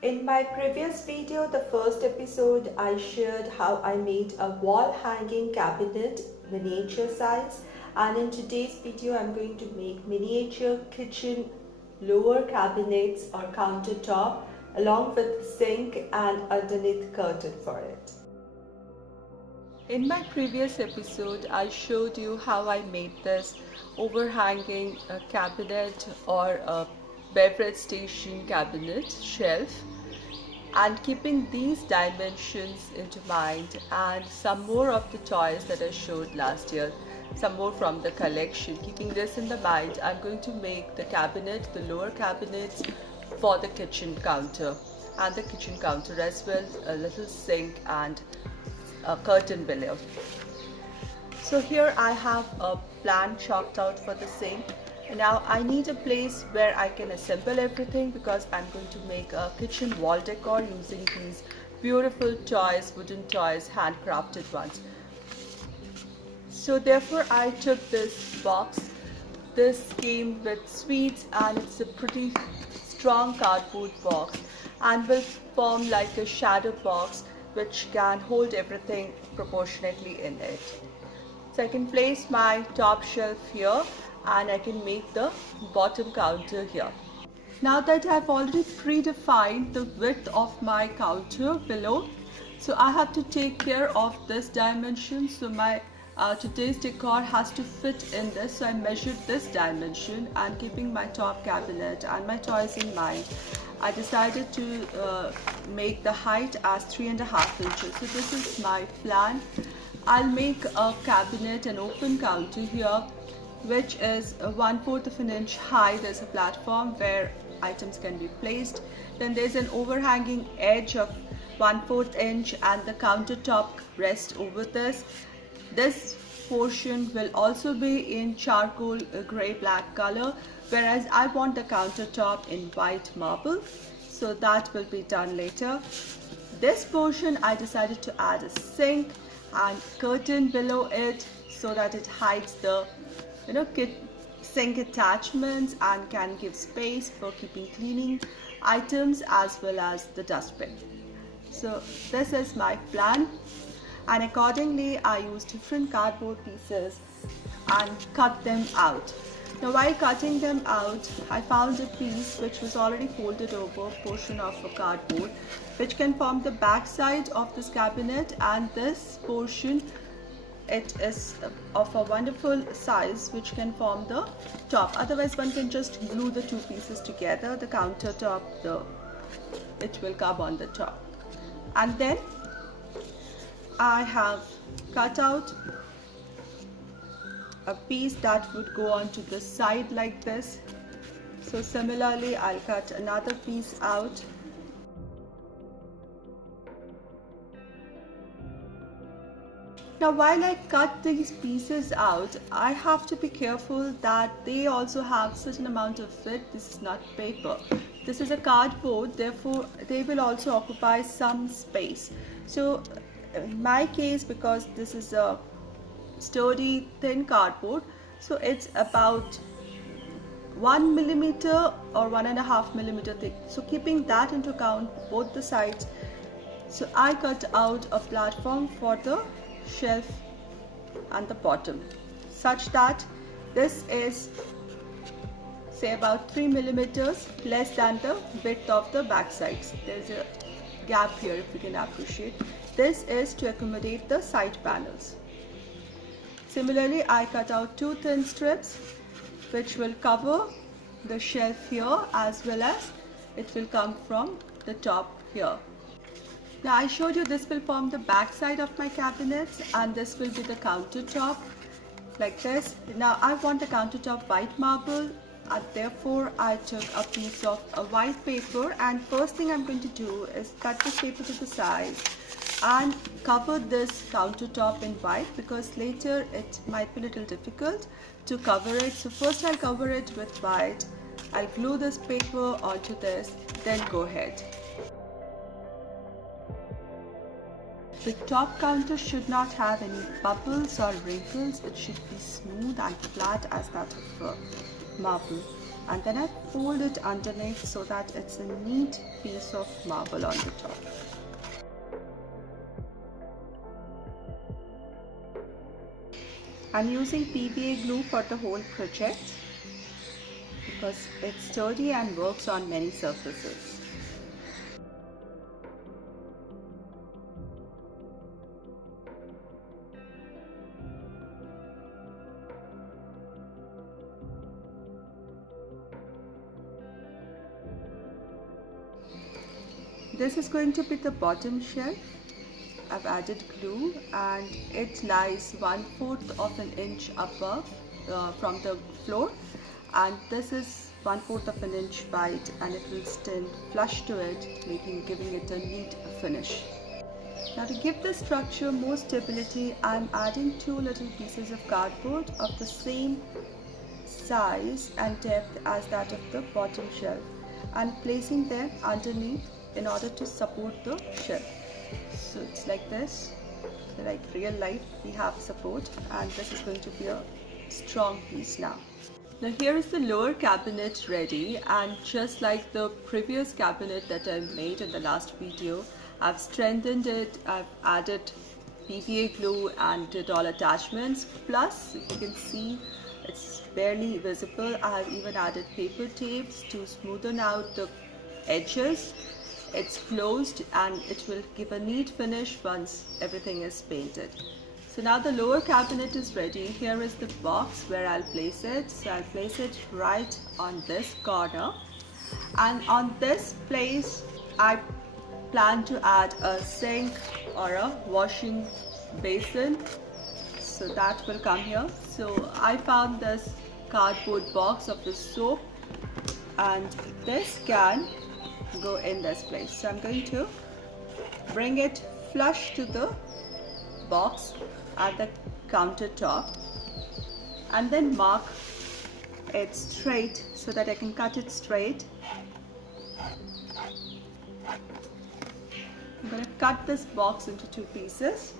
In my previous video, the first episode, I shared how I made a wall hanging cabinet miniature size, and in today's video I'm going to make miniature kitchen lower cabinets or countertop along with sink and underneath curtain for it. In my previous episode, I showed you how I made this overhanging cabinet or a beverage station cabinet shelf, and keeping these dimensions into mind and some more of the toys that I showed last year, some more from the collection. Keeping this in the mind, I'm going to make the cabinet, the lower cabinets for the kitchen counter and the kitchen counter as well, a little sink and a curtain below. So here I have a plan chalked out for the sink. Now I need a place where I can assemble everything because I'm going to make a kitchen wall decor using these beautiful toys, wooden toys, handcrafted ones. So therefore I took this box. This came with sweets and it's a pretty strong cardboard box and will form like a shadow box which can hold everything proportionately in it. So I can place my top shelf here and I can make the bottom counter here. Now that I've already predefined the width of my counter below, so I have to take care of this dimension. So my today's decor has to fit in this. So I measured this dimension, and keeping my top cabinet and my toys in mind, I decided to make the height as 3.5 inches. So this is my plan. I'll make a cabinet, an open counter here, which is 1/4 of an inch high. There's a platform where items can be placed. Then there's an overhanging edge of 1/4 inch and the countertop rests over this. This portion will also be in charcoal gray black color, whereas I want the countertop in white marble, so that will be done later. This portion I decided to add a sink and curtain below it so that it hides the sink attachments and can give space for keeping cleaning items as well as the dustbin. So this is my plan, and accordingly I used different cardboard pieces and cut them out. Now while cutting them out, I found a piece which was already folded over, portion of a cardboard, which can form the back side of this cabinet, and this portion, it is of a wonderful size which can form the top. Otherwise one can just glue the two pieces together, the countertop, it will come on the top. And then I have cut out a piece that would go onto the side like this. So similarly I'll cut another piece out. Now while I cut these pieces out, I have to be careful that they also have certain amount of width. This is not paper. This is a cardboard, therefore they will also occupy some space. So in my case, because this is a sturdy thin cardboard, so it's about 1 millimeter or 1.5 millimeter thick. So keeping that into account, both the sides, so I cut out a platform for the shelf and the bottom, such that this is say about 3 millimeters less than the width of the back sides. There's a gap here, if you can appreciate. This is to accommodate the side panels. Similarly, I cut out 2 thin strips which will cover the shelf here, as well as it will come from the top here. Now I showed you this will form the back side of my cabinets, and this will be the countertop like this. Now I want the countertop white marble, and therefore I took a piece of a white paper, and first thing I'm going to do is cut this paper to the side and cover this countertop in white, because later it might be a little difficult to cover it. So first I'll cover it with white. I'll glue this paper onto this, then go ahead. The top counter should not have any bubbles or wrinkles. It should be smooth and flat as that of marble. and then I fold it underneath so that it's a neat piece of marble on the top. I'm using PVA glue for the whole project because it's sturdy and works on many surfaces. This is going to be the bottom shelf. I've added glue and it lies 1/4 of an inch above from the floor, and this is 1/4 of an inch wide, and it will stand flush to it, giving it a neat finish. Now to give the structure more stability, I'm adding 2 little pieces of cardboard of the same size and depth as that of the bottom shelf and placing them underneath in order to support the shelf. So it's like this, like real life we have support, and this is going to be a strong piece now. Now here is the lower cabinet ready, and just like the previous cabinet that I made in the last video, I've strengthened it, I've added PVA glue and did all attachments, plus you can see it's barely visible. I have even added paper tapes to smoothen out the edges. It's closed and it will give a neat finish once everything is painted. So now the lower cabinet is ready. Here is the box where I'll place it. So I'll place it right on this corner, and on this place I plan to add a sink or a washing basin. So that will come here. So I found this cardboard box of the soap, and this can go in this place. So I'm going to bring it flush to the box at the countertop and then mark it straight so that I can cut it straight. I'm going to cut this box into 2 pieces.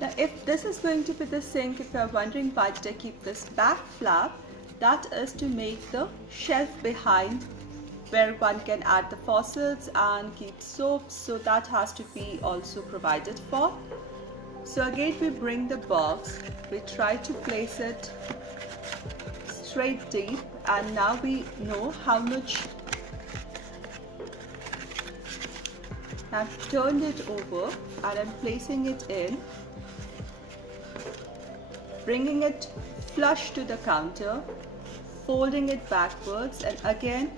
Now if this is going to be the sink, if you're wondering why did I keep this back flap, that is to make the shelf behind where one can add the faucets and keep soaps, so that has to be also provided for. So again we bring the box, we try to place it straight deep, and now we know how much. I've turned it over and I'm placing it in, bringing it flush to the counter, folding it backwards, and again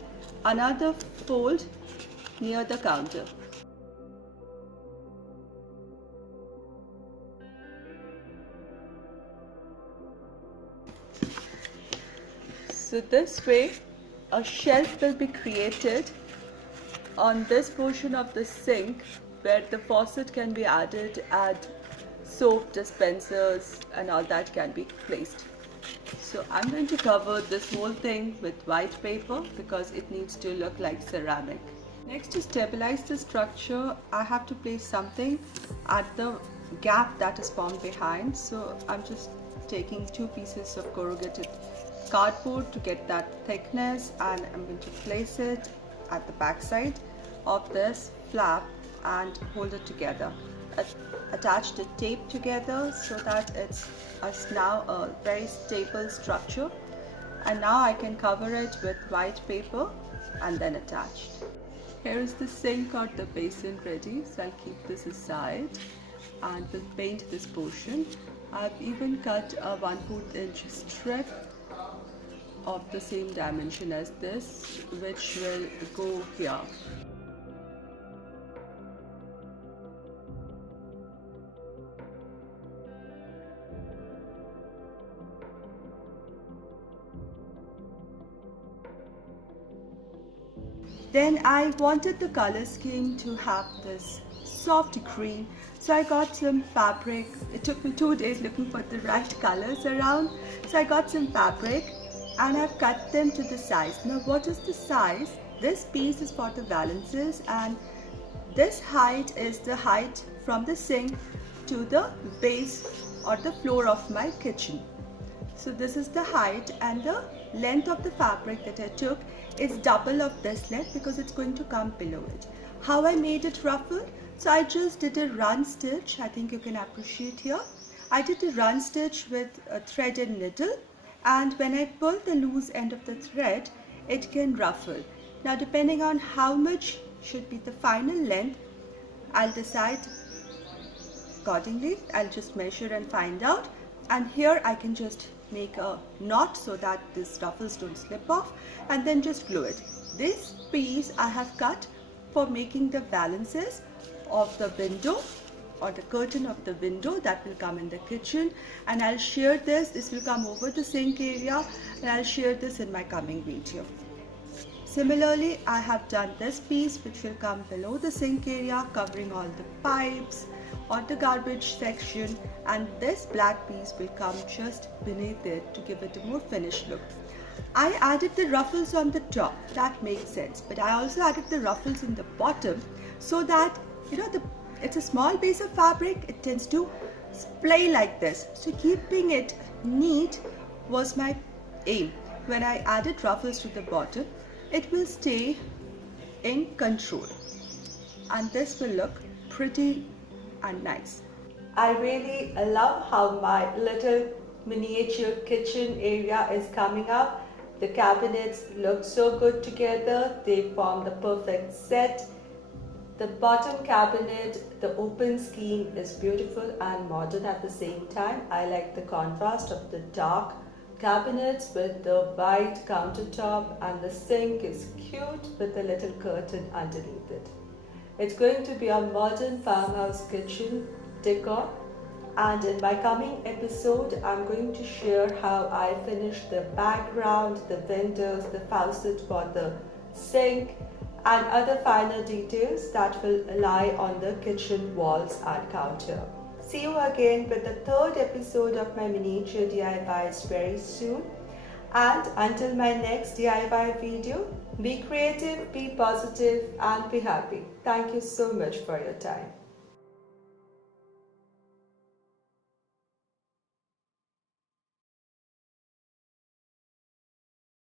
another fold near the counter. So this way a shelf will be created on this portion of the sink where the faucet can be added and soap dispensers and all that can be placed. So I'm going to cover this whole thing with white paper because it needs to look like ceramic. Next, to stabilize the structure, I have to place something at the gap that is formed behind. So I'm just taking 2 pieces of corrugated cardboard to get that thickness, and I'm going to place it at the back side of this flap and hold it together. Attach the tape together so that it's now a very stable structure, and now I can cover it with white paper and then attach. Here is the sink or the basin ready, so I'll keep this aside and will paint this portion. I've even cut a 1/4 inch strip of the same dimension as this, which will go here. Then I wanted the color scheme to have this soft green, so I got some fabric. It took me 2 days looking for the right colors around, so I got some fabric and I've cut them to the size. Now what is the size? this piece is for the valances, and this height is the height from the sink to the base or the floor of my kitchen. So this is the height, and the length of the fabric that I took is double of this length because it's going to come below it. How I made it ruffled? So I just did a run stitch. I think you can appreciate here. I did a run stitch with a thread and needle, and when I pull the loose end of the thread, it can ruffle. Now depending on how much should be the final length, I'll decide accordingly. I'll just measure and find out, and here I can just make a knot so that these ruffles don't slip off, and then just glue it. This piece I have cut for making the valances of the window or the curtain of the window that will come in the kitchen, and I'll share this will come over the sink area, and I'll share this in my coming video. Similarly, I have done this piece which will come below the sink area, covering all the pipes or the garbage section, and this black piece will come just beneath it to give it a more finished look. I added the ruffles on the top, that makes sense, but I also added the ruffles in the bottom so that it's a small piece of fabric, it tends to splay like this, so keeping it neat was my aim. When I added ruffles to the bottom, it will stay in control, and this will look pretty and nice. I really love how my little miniature kitchen area is coming up. The cabinets look so good together, they form the perfect set. The bottom cabinet, the open scheme is beautiful and modern at the same time. I like the contrast of the dark cabinets with the white countertop, and the sink is cute with a little curtain underneath it. It's going to be a modern farmhouse kitchen decor, and in my coming episode I'm going to share how I finished the background, the windows, the faucet for the sink, and other finer details that will lie on the kitchen walls and counter. See you again with the third episode of my miniature DIYs very soon. And until my next DIY video, be creative, be positive, and be happy. Thank you so much for your time.